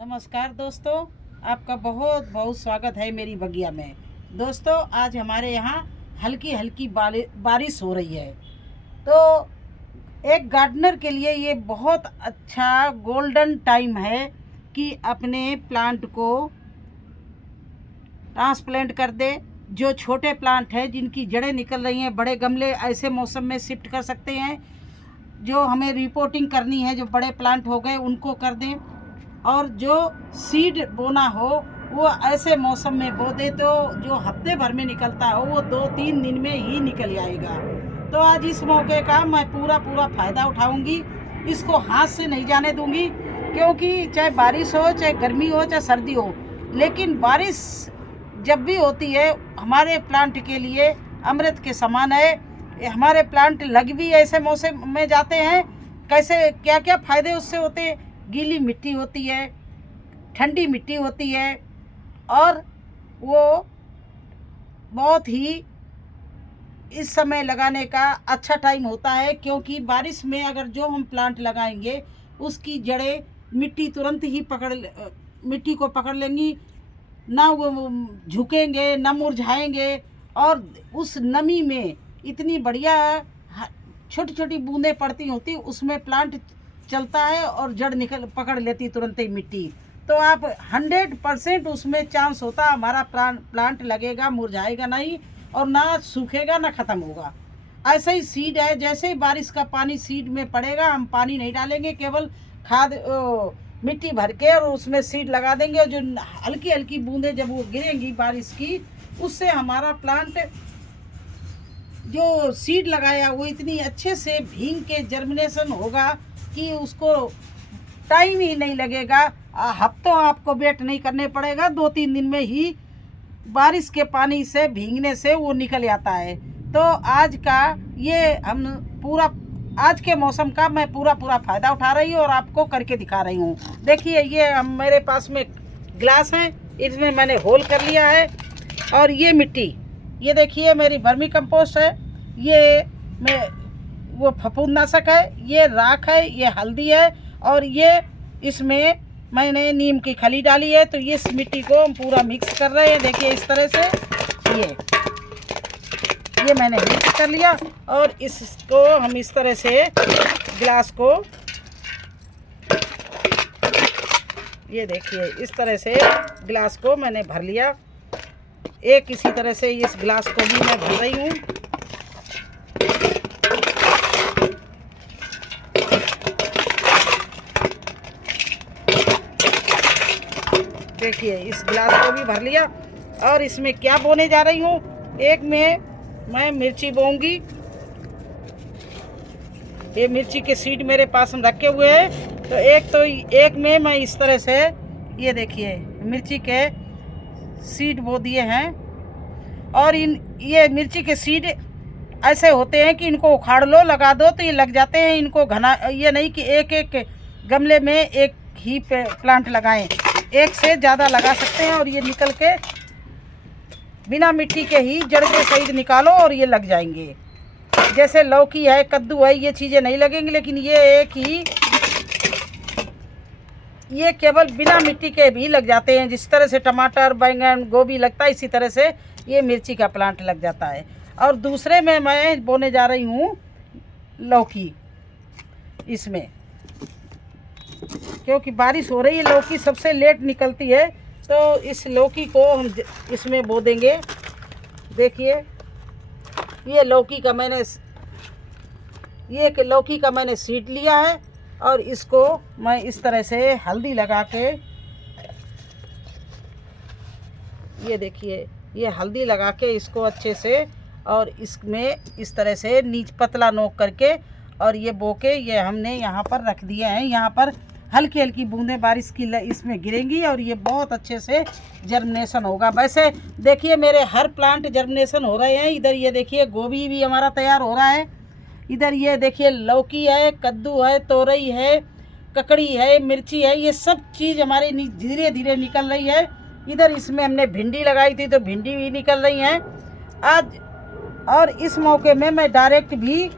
नमस्कार दोस्तों, आपका बहुत बहुत स्वागत है मेरी बगिया में। दोस्तों, आज हमारे यहाँ हल्की हल्की बारिश हो रही है। तो एक गार्डनर के लिए ये बहुत अच्छा गोल्डन टाइम है कि अपने प्लांट को ट्रांसप्लांट कर दे। जो छोटे प्लांट हैं जिनकी जड़ें निकल रही हैं, बड़े गमले ऐसे मौसम में शिफ्ट कर सकते हैं। जो हमें रिपोर्टिंग करनी है, जो बड़े प्लांट हो गए उनको कर दें। और जो सीड बोना हो वो ऐसे मौसम में बो दे तो जो हफ्ते भर में निकलता हो वो 2-3 दिन में ही निकल जाएगा। तो आज इस मौके का मैं पूरा फ़ायदा उठाऊंगी। इसको हाथ से नहीं जाने दूंगी, क्योंकि चाहे बारिश हो, चाहे गर्मी हो, चाहे सर्दी हो, लेकिन बारिश जब भी होती है हमारे प्लांट के लिए अमृत के समान है। हमारे प्लांट लग भी ऐसे मौसम में जाते हैं। कैसे क्या क्या फ़ायदे उससे होते हैं। गीली मिट्टी होती है, ठंडी मिट्टी होती है, और वो बहुत ही इस समय लगाने का अच्छा टाइम होता है, क्योंकि बारिश में अगर जो हम प्लांट लगाएंगे उसकी जड़ें मिट्टी तुरंत ही मिट्टी को पकड़ लेंगी, ना वो झुकेंगे ना मुरझाएंगे। और उस नमी में इतनी बढ़िया छोटी छोटी बूंदें पड़ती होती, उसमें प्लांट चलता है और जड़ पकड़ लेती तुरंत ही मिट्टी। तो आप 100% उसमें चांस होता हमारा प्लांट लगेगा, मुरझाएगा नहीं, और ना सूखेगा ना ख़त्म होगा। ऐसा ही सीड है, जैसे ही बारिश का पानी सीड में पड़ेगा, हम पानी नहीं डालेंगे, केवल खाद मिट्टी भर के और उसमें सीड लगा देंगे। और जो हल्की हल्की बूंदें जब वो गिरेंगी बारिश की, उससे हमारा प्लांट जो सीड लगाया वो इतनी अच्छे से भींग के जर्मिनेशन होगा कि उसको टाइम ही नहीं लगेगा। हफ्तों आपको वेट नहीं करने पड़ेगा, 2-3 दिन में ही बारिश के पानी से भीगने से वो निकल जाता है। तो आज का ये आज के मौसम का मैं पूरा फ़ायदा उठा रही हूँ और आपको करके दिखा रही हूँ। देखिए, ये मेरे पास में ग्लास है, इसमें मैंने होल कर लिया है। और ये मिट्टी, ये देखिए मेरी वर्मी कंपोस्ट है, ये वो फफूंदनाशक है, ये राख है, ये हल्दी है, और ये इसमें मैंने नीम की खली डाली है। तो ये इस मिट्टी को हम पूरा मिक्स कर रहे हैं। देखिए इस तरह से ये मैंने मिक्स कर लिया, और इसको हम इस तरह से गिलास को, ये देखिए इस तरह से गिलास को मैंने भर लिया। एक इसी तरह से इस गिलास को भी मैं भर रही हूँ। देखिए इस गिलास को भी भर लिया। और इसमें क्या बोने जा रही हूँ, एक में मैं मिर्ची बोऊंगी। ये मिर्ची के सीड मेरे पास हम रखे हुए हैं। तो एक में मैं इस तरह से, ये देखिए मिर्ची के सीड बो दिए हैं। और ये मिर्ची के सीड ऐसे होते हैं कि इनको उखाड़ लो, लगा दो तो ये लग जाते हैं। इनको घना, ये नहीं कि एक एक गमले में एक ही प्लांट लगाएं, एक से ज़्यादा लगा सकते हैं। और ये निकल के बिना मिट्टी के ही जड़ के सहित निकालो और ये लग जाएंगे। जैसे लौकी है, कद्दू है, ये चीज़ें नहीं लगेंगी, लेकिन ये केवल बिना मिट्टी के भी लग जाते हैं। जिस तरह से टमाटर, बैंगन, गोभी लगता है, इसी तरह से ये मिर्ची का प्लांट लग जाता है। और दूसरे में मैं बोने जा रही हूँ लौकी। इसमें क्योंकि बारिश हो रही है, लौकी सबसे लेट निकलती है, तो इस लौकी को हम इसमें बो देंगे। देखिए ये लौकी का मैंने सीड लिया है, और इसको मैं इस तरह से हल्दी लगा के, ये देखिए ये हल्दी लगा के इसको अच्छे से, और इसमें इस तरह से नीच पतला नोक करके, और ये बो के ये हमने यहाँ पर रख दिए हैं। यहाँ पर हल्की हल्की बूंदें बारिश की इसमें गिरेंगी, और ये बहुत अच्छे से जर्मिनेशन होगा। वैसे देखिए मेरे हर प्लांट जर्मिनेशन हो रहे हैं। इधर ये देखिए गोभी भी हमारा तैयार हो रहा है। इधर ये देखिए लौकी है, कद्दू है, तोरई है, ककड़ी है, मिर्ची है, ये सब चीज़ हमारी धीरे धीरे निकल रही है। इधर इसमें हमने भिंडी लगाई थी, तो भिंडी भी निकल रही हैं आज। और इस मौके में मैं डायरेक्ट भी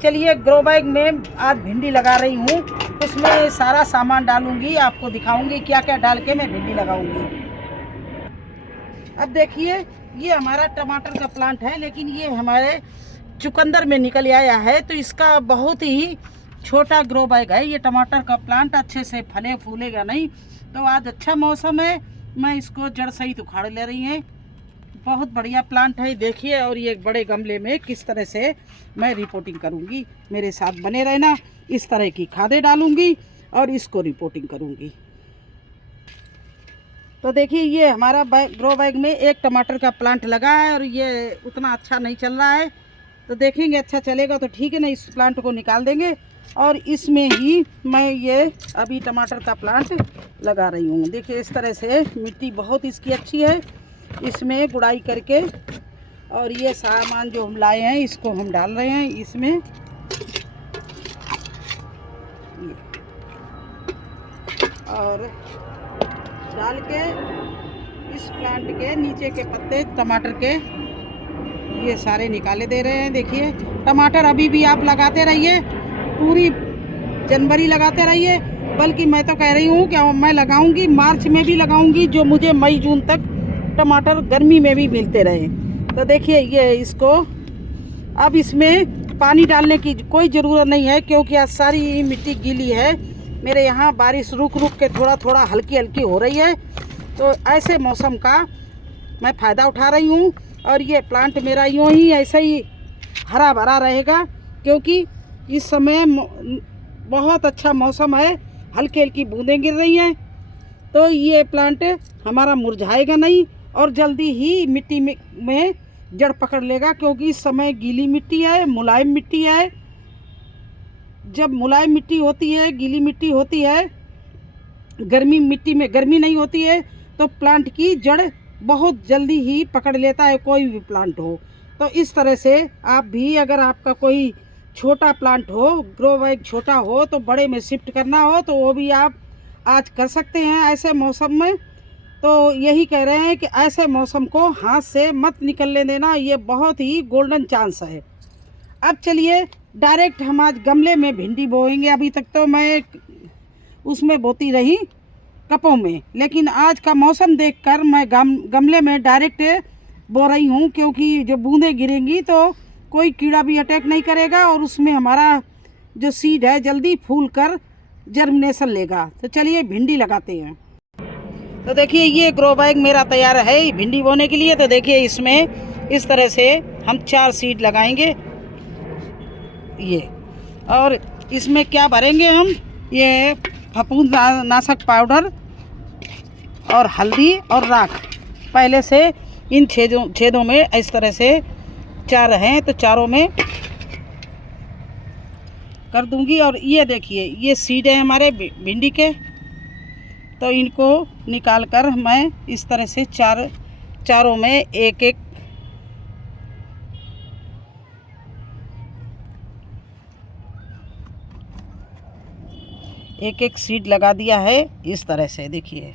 चलिए ग्रो बैग में आज भिंडी लगा रही हूँ, उसमें सारा सामान डालूंगी, आपको दिखाऊंगी क्या क्या डाल के मैं भिंडी लगाऊंगी। अब देखिए ये हमारा टमाटर का प्लांट है, लेकिन ये हमारे चुकंदर में निकल आया है, तो इसका बहुत ही छोटा ग्रो बैग है। ये टमाटर का प्लांट अच्छे से फले फूलेगा नहीं, तो आज अच्छा मौसम है, मैं इसको जड़ सहित उखाड़ ले रही है। बहुत बढ़िया प्लांट है देखिए। और ये एक बड़े गमले में किस तरह से मैं रिपोर्टिंग करूँगी, मेरे साथ बने रहना। इस तरह की खादें डालूँगी और इसको रिपोर्टिंग करूँगी। तो देखिए ये हमारा ग्रो बैग में एक टमाटर का प्लांट लगा है और ये उतना अच्छा नहीं चल रहा है, तो देखेंगे अच्छा चलेगा तो ठीक है ना, इस प्लांट को निकाल देंगे और इसमें ही मैं ये अभी टमाटर का प्लांट लगा रही हूँ। देखिए इस तरह से मिट्टी बहुत इसकी अच्छी है, इसमें गुड़ाई करके और ये सामान जो हम लाए हैं इसको हम डाल रहे हैं इसमें। और डाल के इस प्लांट के नीचे के पत्ते टमाटर के ये सारे निकाले दे रहे हैं। देखिए टमाटर अभी भी आप लगाते रहिए, पूरी जनवरी लगाते रहिए, बल्कि मैं तो कह रही हूँ कि मैं लगाऊंगी, मार्च में भी लगाऊंगी, जो मुझे मई जून तक टमाटर गर्मी में भी मिलते रहे। तो देखिए ये इसको अब इसमें पानी डालने की कोई ज़रूरत नहीं है, क्योंकि आज सारी मिट्टी गीली है। मेरे यहाँ बारिश रुक रुक के थोड़ा थोड़ा हल्की हल्की हो रही है, तो ऐसे मौसम का मैं फ़ायदा उठा रही हूँ। और ये प्लांट मेरा यूँ ही ऐसे ही हरा भरा रहेगा, क्योंकि इस समय बहुत अच्छा मौसम है, हल्की हल्की बूंदें गिर रही हैं, तो ये प्लांट हमारा मुरझाएगा नहीं और जल्दी ही मिट्टी में जड़ पकड़ लेगा, क्योंकि इस समय गीली मिट्टी है, मुलायम मिट्टी है। जब मुलायम मिट्टी होती है, गीली मिट्टी होती है, गर्मी मिट्टी में गर्मी नहीं होती है, तो प्लांट की जड़ बहुत जल्दी ही पकड़ लेता है, कोई भी प्लांट हो। तो इस तरह से आप भी, अगर आपका कोई छोटा प्लांट हो, ग्रो बैग छोटा हो, तो बड़े में शिफ्ट करना हो, तो वो भी आप आज कर सकते हैं ऐसे मौसम में। तो यही कह रहे हैं कि ऐसे मौसम को हाथ से मत निकलने देना, ये बहुत ही गोल्डन चांस है। अब चलिए डायरेक्ट हम आज गमले में भिंडी बोएंगे। अभी तक तो मैं उसमें बोती रही कपों में, लेकिन आज का मौसम देखकर मैं गमले में डायरेक्ट बो रही हूँ, क्योंकि जो बूंदें गिरेंगी तो कोई कीड़ा भी अटैक नहीं करेगा और उसमें हमारा जो सीड है जल्दी फूल कर जर्मिनेशन लेगा। तो चलिए भिंडी लगाते हैं। तो देखिए ये ग्रो बैग मेरा तैयार है भिंडी बोने के लिए। तो देखिए इसमें इस तरह से हम 4 सीड लगाएंगे ये, और इसमें क्या भरेंगे हम, ये फफूंद नाशक पाउडर और हल्दी और राख पहले से इन छेदों में इस तरह से 4 हैं, तो चारों में कर दूंगी। और ये देखिए ये सीड है हमारे भिंडी के, तो इनको निकाल कर मैं इस तरह से चारों में एक एक सीड लगा दिया है इस तरह से। देखिए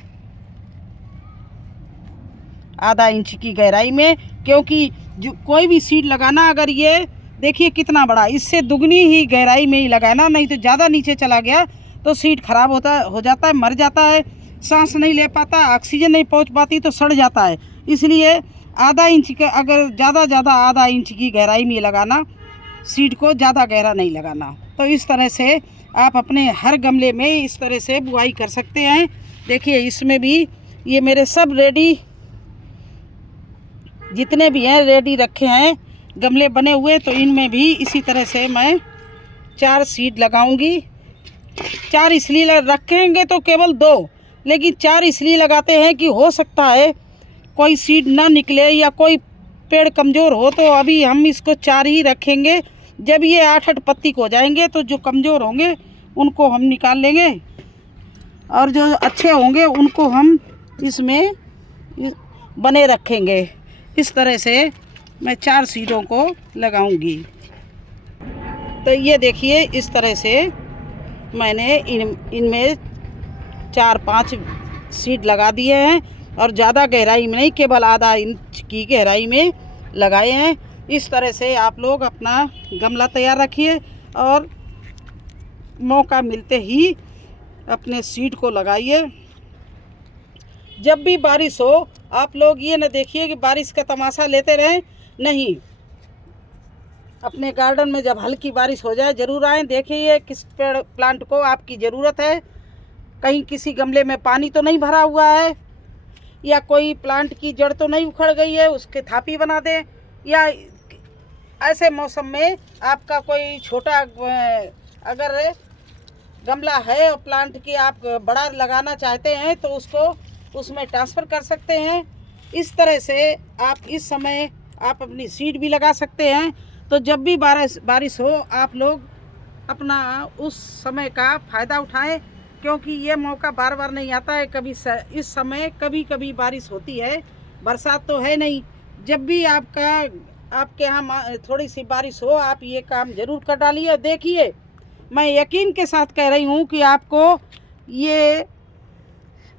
आधा इंच की गहराई में, क्योंकि जो कोई भी सीड लगाना, अगर ये देखिए कितना बड़ा, इससे दुगनी ही गहराई में ही लगाना, नहीं तो ज़्यादा नीचे चला गया तो सीड खराब हो जाता है, मर जाता है, सांस नहीं ले पाता, ऑक्सीजन नहीं पहुंच पाती तो सड़ जाता है। इसलिए आधा इंच का, अगर ज़्यादा आधा इंच की गहराई में लगाना, सीड को ज़्यादा गहरा नहीं लगाना। तो इस तरह से आप अपने हर गमले में इस तरह से बुआई कर सकते हैं। देखिए इसमें भी ये मेरे सब रेडी, जितने भी हैं रेडी रखे हैं गमले बने हुए, तो इनमें भी इसी तरह से मैं 4 सीड लगाऊंगी। 4 इसलिए रखेंगे तो केवल 2, लेकिन 4 इसलिए लगाते हैं कि हो सकता है कोई सीड ना निकले या कोई पेड़ कमज़ोर हो, तो अभी हम इसको 4 ही रखेंगे। जब ये 8 पत्ती को हो जाएंगे तो जो कमज़ोर होंगे उनको हम निकाल लेंगे, और जो अच्छे होंगे उनको हम इसमें बने रखेंगे। इस तरह से मैं 4 सीडों को लगाऊंगी। तो ये देखिए इस तरह से मैंने इनमें 4-5 सीड लगा दिए हैं, और ज़्यादा गहराई में नहीं, केवल आधा इंच की गहराई में लगाए हैं। इस तरह से आप लोग अपना गमला तैयार रखिए। और मौका मिलते ही अपने सीड को लगाइए। जब भी बारिश हो आप लोग ये न देखिए कि बारिश का तमाशा लेते रहें, नहीं, अपने गार्डन में जब हल्की बारिश हो जाए ज़रूर आएँ, देखिए किस पेड़ प्लांट को आपकी ज़रूरत है, कहीं किसी गमले में पानी तो नहीं भरा हुआ है, या कोई प्लांट की जड़ तो नहीं उखड़ गई है, उसके थापी बना दें। या ऐसे मौसम में आपका कोई छोटा अगर गमला है और प्लांट की आप बड़ा लगाना चाहते हैं तो उसको उसमें ट्रांसफ़र कर सकते हैं। इस तरह से आप इस समय आप अपनी सीड भी लगा सकते हैं। तो जब भी बारिश हो आप लोग अपना उस समय का फ़ायदा उठाएं, क्योंकि ये मौका बार बार नहीं आता है। कभी इस समय कभी कभी बारिश होती है, बरसात तो है नहीं। जब भी आपके यहाँ थोड़ी सी बारिश हो आप ये काम ज़रूर कर डालिए। देखिए मैं यकीन के साथ कह रही हूँ कि आपको ये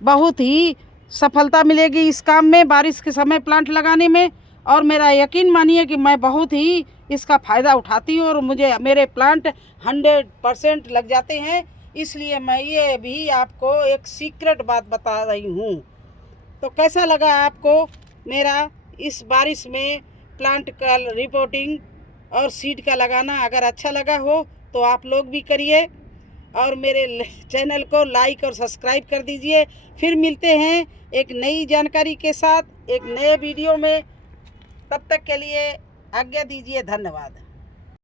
बहुत ही सफलता मिलेगी इस काम में, बारिश के समय प्लांट लगाने में। और मेरा यकीन मानिए कि मैं बहुत ही इसका फ़ायदा उठाती हूँ और मेरे प्लांट 100% लग जाते हैं। इसलिए मैं ये भी आपको एक सीक्रेट बात बता रही हूँ। तो कैसा लगा आपको मेरा इस बारिश में प्लांट का रिपोर्टिंग और सीड का लगाना? अगर अच्छा लगा हो तो आप लोग भी करिए और मेरे चैनल को लाइक और सब्सक्राइब कर दीजिए। फिर मिलते हैं एक नई जानकारी के साथ एक नए वीडियो में। तब तक के लिए आज्ञा दीजिए। धन्यवाद।